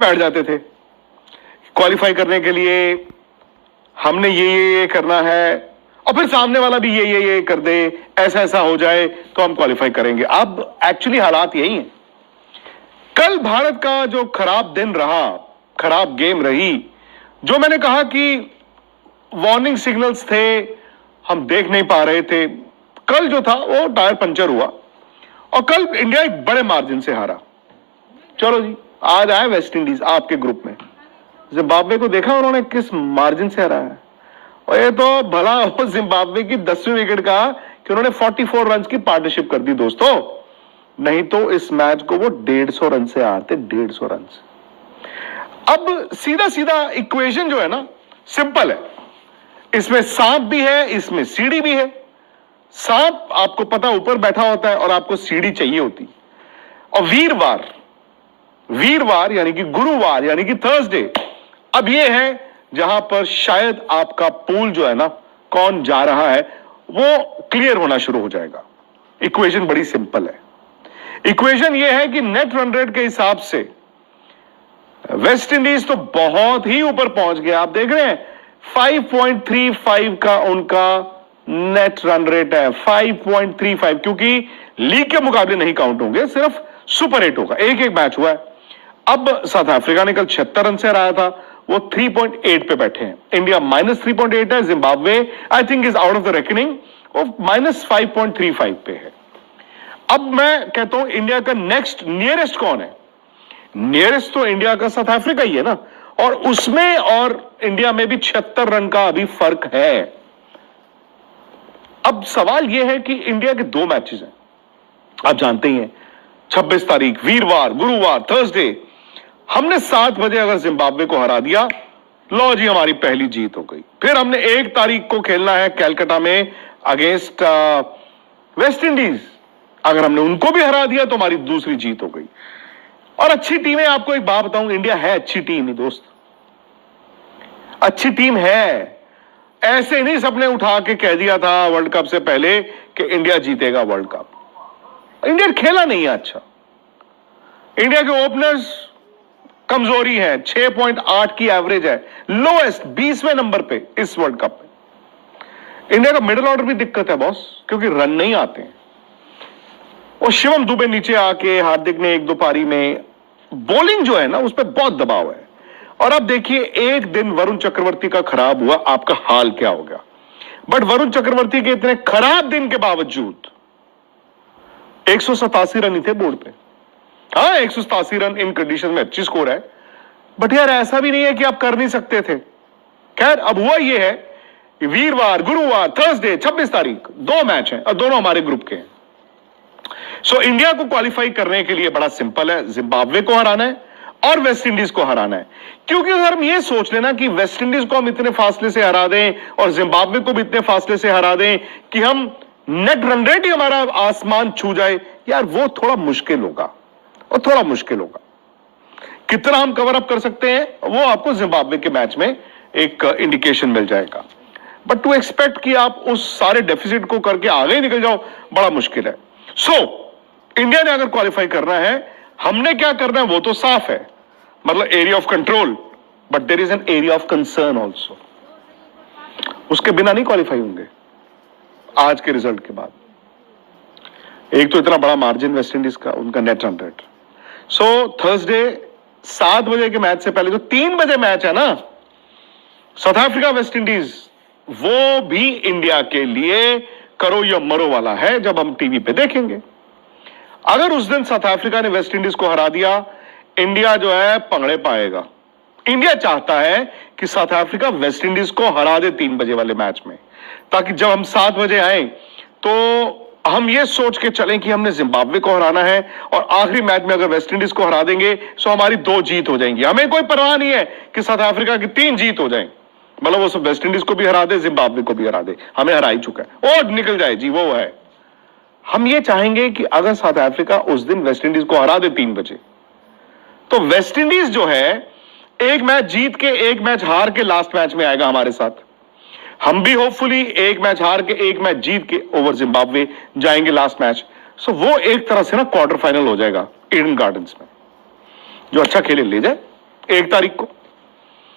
बैठ जाते थे क्वालिफाई करने के लिए, हमने ये करना है, और फिर सामने वाला भी ये कर दे, ऐसा ऐसा हो जाए तो हम क्वालिफाई करेंगे। अब एक्चुअली हालात यही है। कल भारत का जो खराब दिन रहा, खराब गेम रही, जो मैंने कहा कि वार्निंग सिग्नल्स थे, हम देख नहीं पा रहे थे, कल जो था वो टायर पंचर हुआ और कल इंडिया एक बड़े मार्जिन से हारा। चलो जी, आज आए वेस्ट इंडीज आपके ग्रुप में, जिम्बाब्वे को देखा उन्होंने किस मार्जिन से हराया है। और ये तो भला हो जिम्बाब्वे की 10वीं विकेट का कि उन्होंने 44 रन की पार्टनरशिप कर दी दोस्तों, नहीं तो इस मैच को वो 150 रन से हारते, 150 रन से। अब सीधा सीधा इक्वेशन जो है ना, सिंपल है। इसमें सांप भी है, इसमें सीढ़ी भी है। सांप आपको पता ऊपर बैठा होता है और आपको सीढ़ी चाहिए होती। और वीरवार यानी कि गुरुवार यानी कि थर्सडे, अब ये है जहां पर शायद आपका पूल जो है ना, कौन जा रहा है, वो क्लियर होना शुरू हो जाएगा। इक्वेशन बड़ी सिंपल है। इक्वेशन ये है कि नेट रन रेट के हिसाब से वेस्ट इंडीज तो बहुत ही ऊपर पहुंच गया। आप देख रहे हैं 5.35 का उनका नेट रन रेट है, 5.35, क्योंकि लीग के मुकाबले नहीं काउंट होंगे, सिर्फ सुपर 8 होगा। एक एक मैच हुआ है। अब साउथ अफ्रीका ने कल 76 रन से हराया था, वो 3.8 पे बैठे हैं। इंडिया -3.8 है, Zimbabwe I think is out of the reckoning, वो -5.35 पे है। अब मैं कहता हूं इंडिया का नेक्स्ट नियरेस्ट कौन है? नियरेस्ट तो इंडिया का साउथ अफ्रीका ही है ना, और उसमें और इंडिया में भी 76 रन का अभी फर्क है। अब सवाल यह है कि इंडिया के 2 मैचेस हैं, आप जानते ही हैं, 26 तारीख वीरवार, गुरुवार, थर्सडे। हमने 7 बजे अगर जिम्बाब्वे को हरा दिया, लो जी हमारी पहली जीत हो गई। फिर हमने 1 तारीख को खेलना है कैलकाटा में अगेंस्ट वेस्ट इंडीज, अगर हमने उनको भी हरा दिया तो हमारी दूसरी जीत हो गई। और अच्छी टीम है, आपको एक बात बताऊं, इंडिया है अच्छी टीम है दोस्त, अच्छी टीम है। ऐसे नहीं सबने उठा के कह दिया था वर्ल्ड कप से पहले कि इंडिया जीतेगा वर्ल्ड कप। इंडिया खेला नहीं है अच्छा। इंडिया के ओपनर्स कमजोरी है, 6.8 की एवरेज है, लोएस्ट 20वें नंबर पे इस वर्ल्ड कप में। इंडिया का मिडिल ऑर्डर भी दिक्कत है बॉस, क्योंकि रन नहीं आते हैं। और शिवम दुबे नीचे आके हार्दिक ने 1-2 पारी में, बॉलिंग जो है ना उस पर बहुत दबाव है। और अब देखिए एक दिन वरुण चक्रवर्ती का खराब हुआ, आपका हाल क्या हो गया। बट वरुण चक्रवर्ती के इतने खराब दिन के बावजूद 187 रन ही थे बोर्ड पे। हाँ 187 रन इन कंडीशन में अच्छी स्कोर है, बट यार ऐसा भी नहीं है कि आप कर नहीं सकते थे। खैर अब हुआ ये है कि वीरवार, गुरुवार, थर्सडे 26 तारीख 2 मैच हैं और दोनों हमारे ग्रुप के हैं। सो इंडिया को क्वालिफाई करने के लिए बड़ा सिंपल है, जिम्बाब्वे को हराना है और वेस्ट इंडीज को हराना है। क्योंकि अगर हम ये सोच लेना कि वेस्ट इंडीज को हम इतने फासले से हरा दें और जिम्बाब्वे को भी इतने फासले से हरा दें कि हम नेट रन रेट ही हमारा आसमान छू जाए, यार वो थोड़ा मुश्किल होगा, और थोड़ा मुश्किल होगा। कितना हम कवर अप कर सकते हैं वो आपको जिम्बाब्वे के मैच में एक इंडिकेशन मिल जाएगा। बट टू एक्सपेक्ट कि आप उस सारे डेफिसिट को करके आगे ही निकल जाओ, बड़ा मुश्किल है। सो इंडिया ने अगर क्वालिफाई करना है, हमने क्या करना है वो तो साफ है, मतलब area of control, but there is an area of concern also. उसके बिना नहीं क्वालिफाई होंगे आज के रिजल्ट के बाद। एक तो इतना बड़ा मार्जिन वेस्ट इंडीज का, उनका net run rate. So Thursday 7 बजे के मैच से पहले जो 3 बजे मैच है ना, साउथ अफ्रीका वेस्ट इंडीज, वो भी इंडिया के लिए करो या मरो वाला है, जब हम टीवी पे देखेंगे। अगर उस दिन साउथ अफ्रीका ने वेस्ट इंडीज को हरा दिया, इंडिया जो है पंगड़े पाएगा। इंडिया चाहता है कि साउथ अफ्रीका वेस्ट इंडीज को हरा दे 3 बजे वाले मैच में, ताकि जब हम 7 बजे आए तो हम ये सोच के चलें कि हमने जिम्बाब्वे को हराना है और आखिरी मैच में अगर वेस्ट इंडीज को हरा देंगे तो हमारी 2 जीत हो जाएंगी। हमें कोई परवाह नहीं है कि साउथ अफ्रीका की 3 जीत हो जाए, मतलब वो सब वेस्ट इंडीज को भी हरा दे, जिम्बाब्वे को भी हरा दे, हमें हरा ही चुका है और निकल जाए जी, वो है। हम ये चाहेंगे कि अगर साउथ अफ्रीका उस दिन वेस्ट इंडीज को हरा दे 3 बजे, तो वेस्ट इंडीज जो है एक मैच जीत के एक मैच हार के लास्ट मैच में आएगा हमारे साथ। हम भी होपफुली एक मैच हार के एक मैच जीत के ओवर जिम्बाब्वे जाएंगे लास्ट मैच। सो वो एक तरह से ना क्वार्टर फाइनल हो जाएगा ईडन गार्डन्स में। जो अच्छा खेले ले जाए, 1 तारीख को।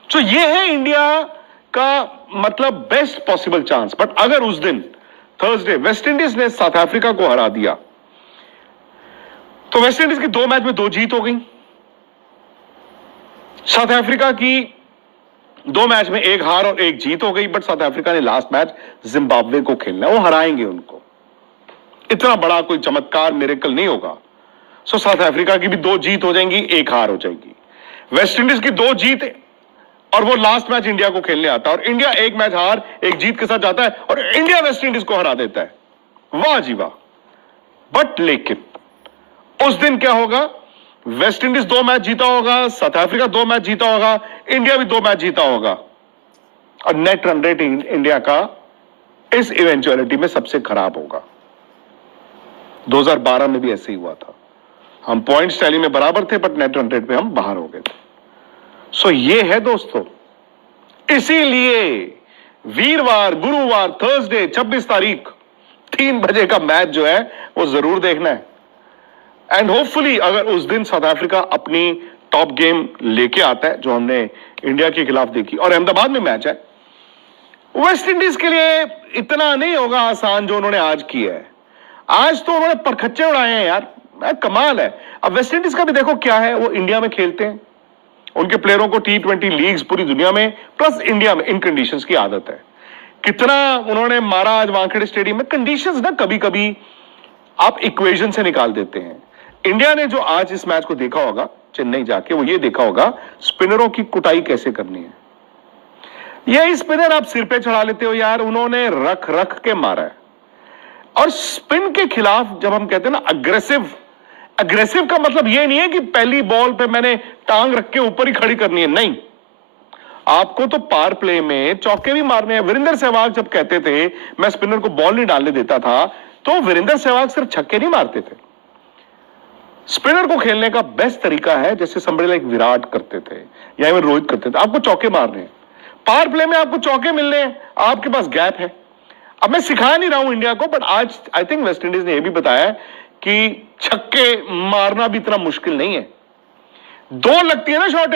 तो ये है इंडिया का मतलब बेस्ट पॉसिबल चांस। बट अगर उस दिन थर्सडे वेस्ट इंडीज ने साउथ अफ्रीका को हरा दिया तो वेस्ट इंडीज की 2 मैच में 2 जीत हो गई, साउथ अफ्रीका की 2 मैच में 1 हार और 1 जीत हो गई। बट साउथ अफ्रीका ने लास्ट मैच जिम्बाब्वे को खेलना है, वो हराएंगे उनको, इतना बड़ा कोई चमत्कार मिरेकल नहीं होगा। सो साउथ अफ्रीका की भी 2 जीत हो जाएंगी, 1 हार हो जाएगी। वेस्ट इंडीज की 2 जीत और वो लास्ट मैच इंडिया को खेलने आता है और इंडिया 1 मैच हार 1 जीत के साथ जाता है और इंडिया वेस्ट इंडीज को हरा देता है। वाह जी वाह। बट लेकिन उस दिन क्या होगा, वेस्ट इंडीज 2 मैच जीता होगा, साउथ अफ्रीका 2 मैच जीता होगा, इंडिया भी 2 मैच जीता होगा और नेट रन रेट इंडिया का इस इवेंचुअलिटी में सबसे खराब होगा। 2012 में भी ऐसे ही हुआ था, हम पॉइंट्स टैली में बराबर थे बट नेट रन रेट पे हम बाहर हो गए थे। सो ये है दोस्तों, इसीलिए वीरवार, गुरुवार, थर्सडे 26 तारीख 3 बजे का मैच जो है वो जरूर देखना है। एंड होपफुली अगर उस दिन साउथ अफ्रीका अपनी टॉप गेम लेके आता है जो हमने इंडिया के खिलाफ देखी, और अहमदाबाद में मैच है, वेस्ट इंडीज के लिए इतना नहीं होगा आसान जो उन्होंने आज किया है। आज तो उन्होंने परखच्चे उड़ाए हैं यार, कमाल है। अब वेस्ट इंडीज का भी देखो क्या है, वो इंडिया में खेलते हैं, उनके प्लेयरों को T20 लीग्स पूरी दुनिया में प्लस इंडिया में इन कंडीशंस की आदत है। कितना उन्होंने मारा आज वानखेड़े स्टेडियम में। कंडीशंस ना कभी कभी आप इक्वेशन से निकाल देते हैं। इंडिया ने जो आज इस मैच को देखा होगा चेन्नई जाके, वो ये देखा होगा स्पिनरों की कुटाई कैसे करनी है। यही स्पिनर आप सिर पे चढ़ा लेते हो यार, उन्होंने रख रख के मारा है। और स्पिन के खिलाफ जब हम कहते हैं ना अग्रेसिव का मतलब यह नहीं है कि पहली बॉल पे मैंने टांग रख के ऊपर ही खड़ी करनी है, नहीं, आपको तो पावर प्ले में चौके भी मारने हैं। वीरेंद्र सहवाग जब कहते थे मैं स्पिनर को बॉल नहीं डालने देता था, तो वीरेंद्र सहवाग सिर्फ छक्के नहीं मारते थे। स्पिनर को खेलने का बेस्ट तरीका है जैसे समबड़ी लाइक विराट करते थे या इवन रोहित करते थे, आपको चौके मारने हैं, पावर प्ले में आपको चौके मिलने हैं, आपके पास गैप है। अब मैं सिखा नहीं रहा हूं इंडिया को, बट आज आई थिंक वेस्ट इंडीज ने यह भी बताया कि छक्के मारना भी इतना मुश्किल नहीं है। 2 लगती है ना शॉट